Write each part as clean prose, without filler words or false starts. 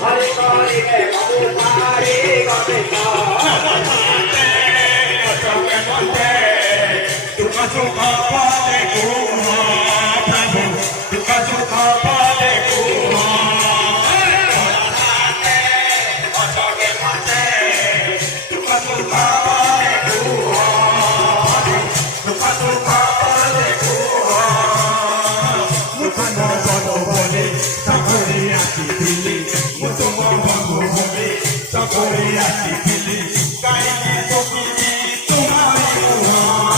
हरि करि के मधु पारी गोविंदा दुख सुख पाले कुहा प्रभु दुख सुख पाले कुहा दुख सुख पाले कुहा दुख सुख पाले कुहा दुख न बनो बोले सकरी आती दिली मुझको बनो बोले सकरी आती दिली काई की तो की तुम्हारी कुहा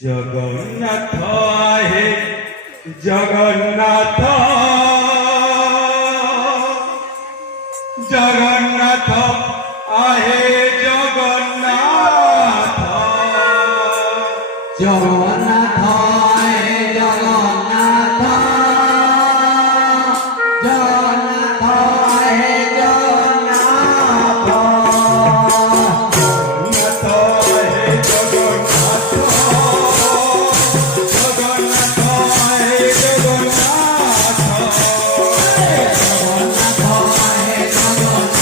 जगन्नाथ आहे जगन्नाथ जगन्नाथ आहे जगन्नाथ जगन्नाथ आहे जगन्नाथ जगन्नाथ आहे जगन्नाथ जगन्नाथ आहे जगन्नाथ जगन्नाथ आहे जगन्नाथ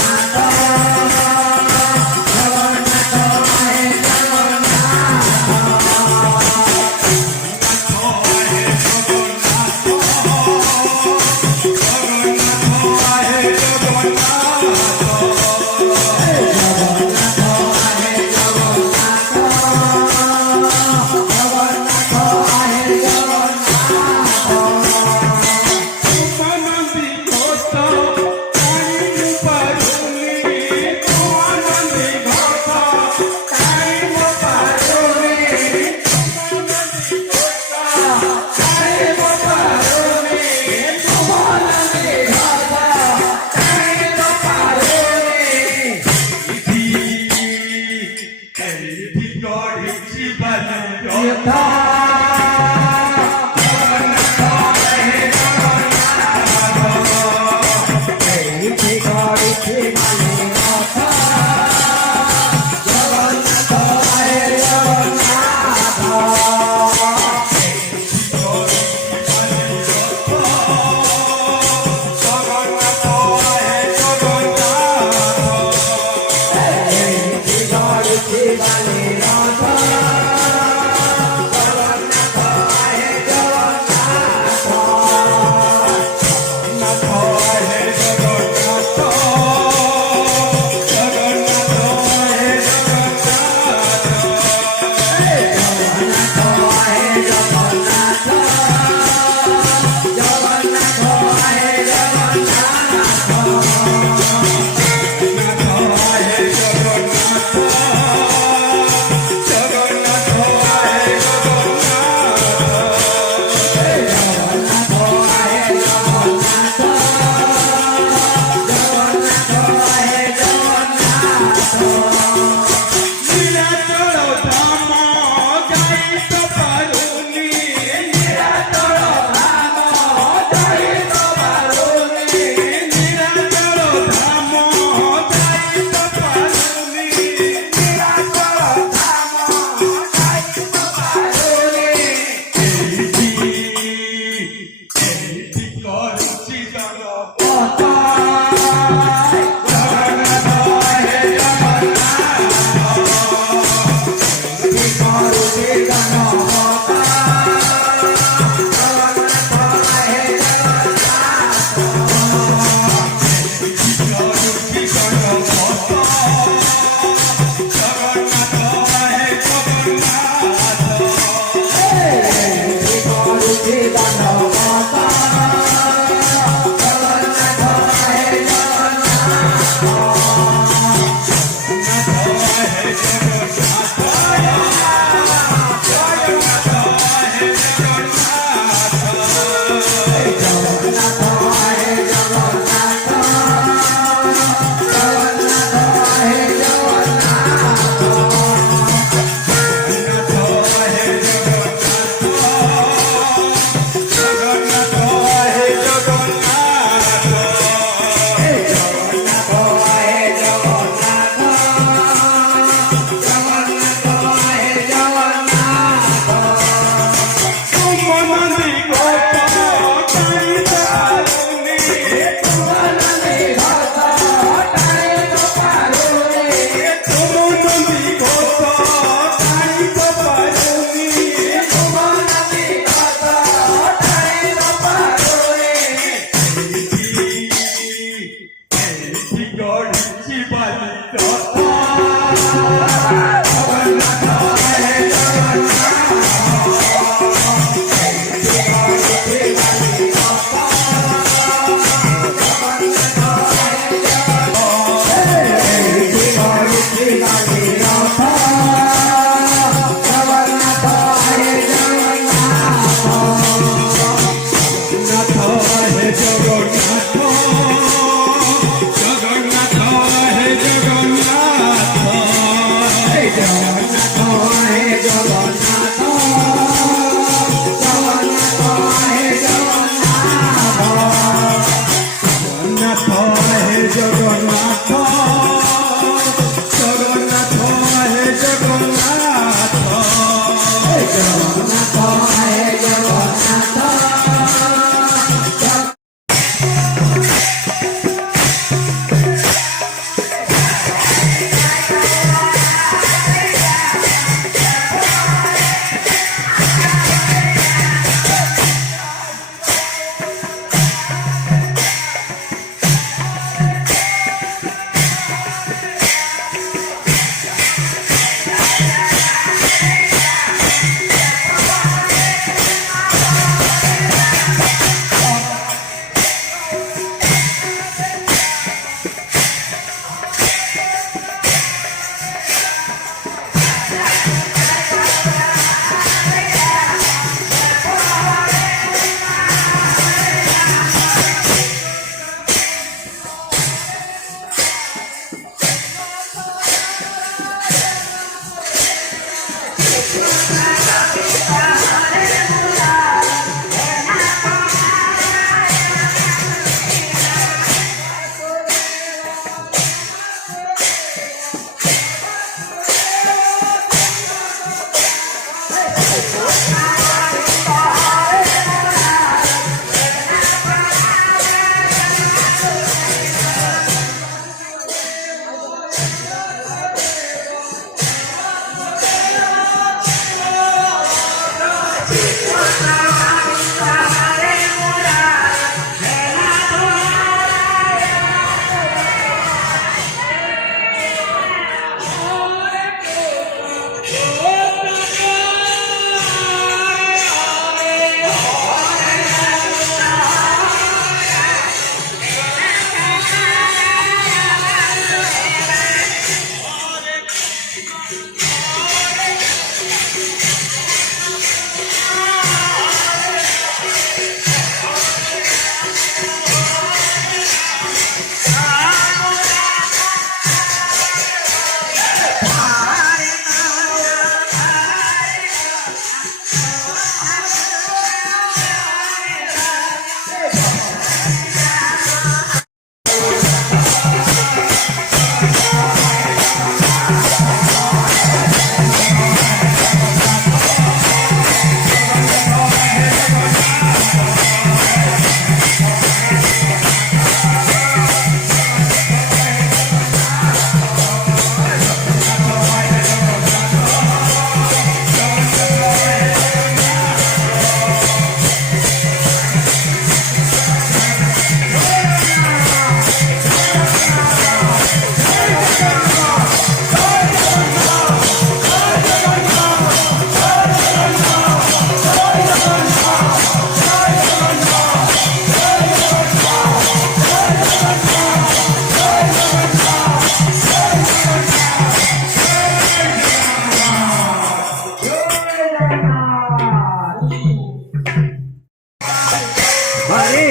Hare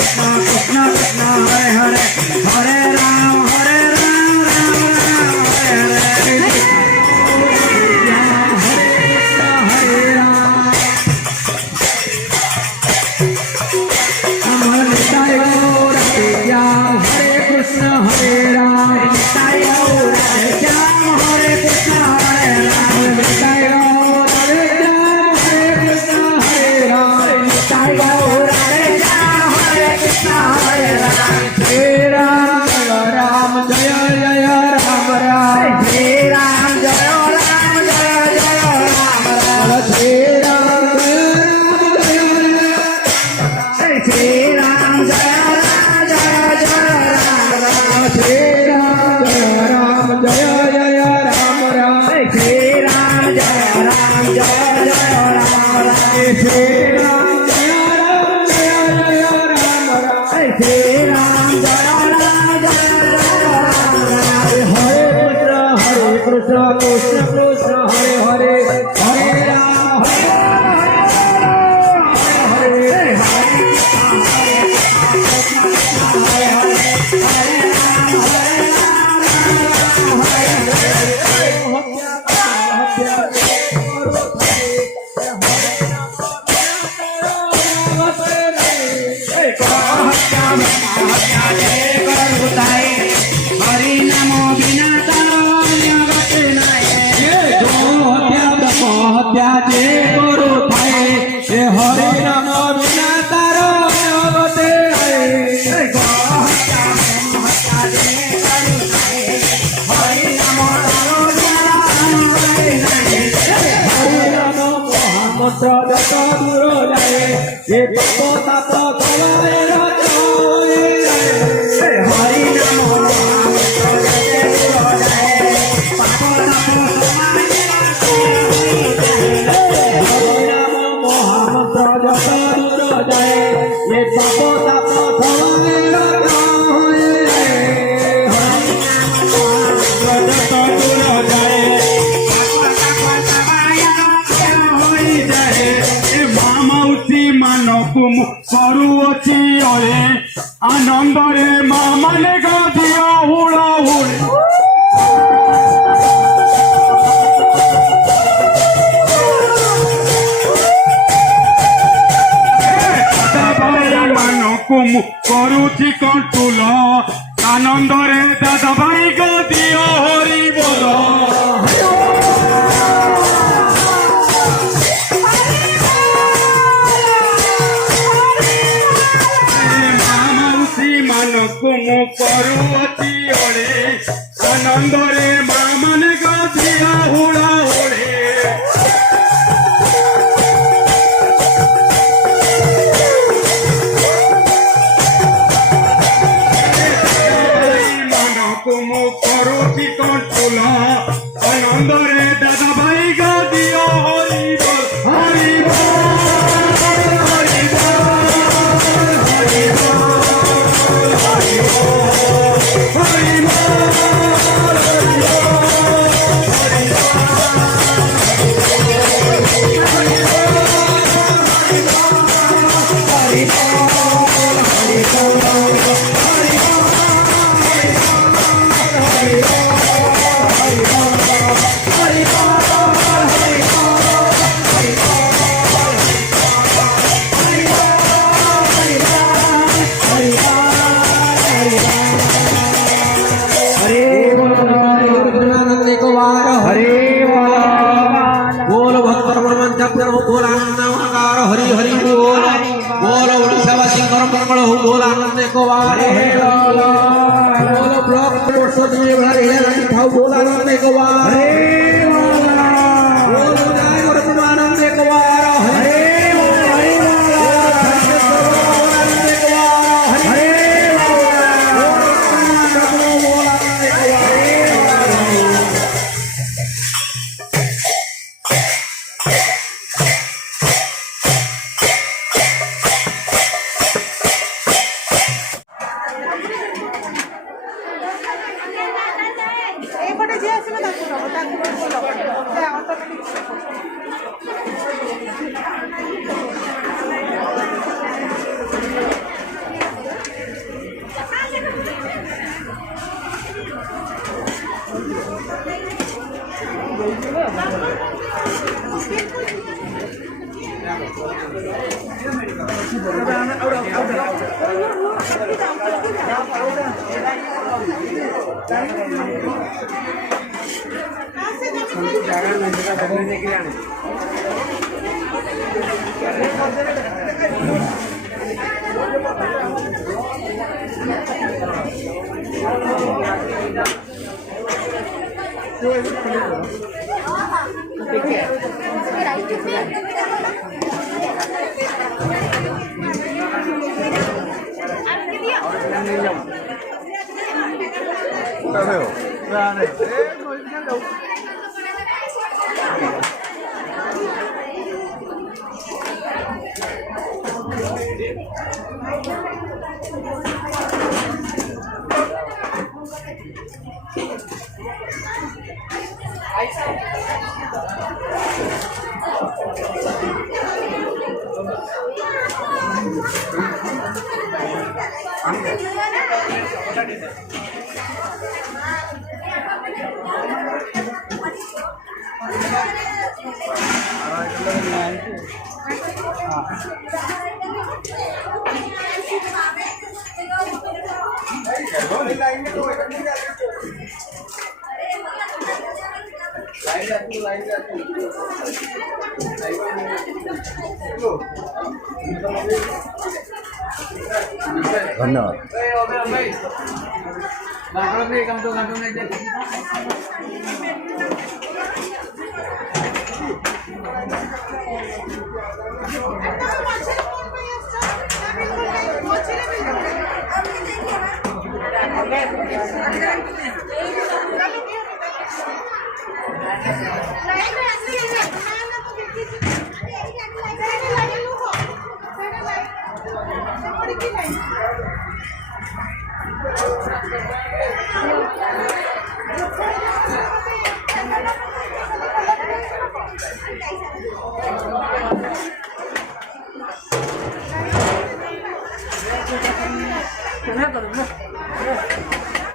Krishna निताय गौर श्याम हरे कृष्ण हरे राम निताय गौर श्याम हरे कृष्ण हरे राम निताय गौर श्याम हरे कृष्ण हरे राम निताय गौर श्याम हरे कृष्ण हरे राम श्री राम जय राम राम श्री राम जय राम श्री राम श्री राम जय राम श्री राम जय राम जय राम राम श्री राम जय राम जय राम श्री राम जय राम श्री राम जय हरे कृष्ण कृष्ण कृष्ण हरे हरे हरे राम हरे हरि नमो बिना हत्या जे करू थाए हरि नाम बिना तार जगते मंत्र जत दूर जाए ये पाप ताप कलाए हरि नाम मंत्र जते दूर जाए पाप ताप मंत्र जत दूर जाए ये पाप ताप कलाए जत दूर जाए ମାଉସୀ ମାନଙ୍କୁ ମୁଁ କରୁଅଛି ଅରେ ଆନନ୍ଦରେ ମା ମାନେ ଗଦିଅ ହୁଳ ହୁଳି ମାନଙ୍କୁ ମୁଁ କରୁଛି କଣ୍ଟୁଲ ଆନନ୍ଦରେ ଦାଦା ଭାଇ ଗଦିଅ ହରି ବୋଲ ମାନଙ୍କୁ ମୁଁ କରୁଅଛି ଅରେ ଆନନ୍ଦରେ ମା ମାନେ ଗଦିଅ ହୁଳ ହୁଳି ମାନଙ୍କୁ ମୁଁ କରୁଛି କଣ୍ଟୁଲ ଆନନ୍ଦରେ ଦାଦା ଭାଇ ଗଦିଅ ହରି ବୋଲ ହରି ବୋଲ ହରି ବୋଲ ହରି हरि हरि बोल बोल ओडिशावासी मंगल हो बोल आनंद को वार बोल ब्लॉक वर्ष में भरे थाउ बोल आनंद को वार बोल जय गुरु आनंद को वार हरे ଏପଟେ ଯିଏ ଆସିବେ ତାକୁ धन्यवाद. Gracias.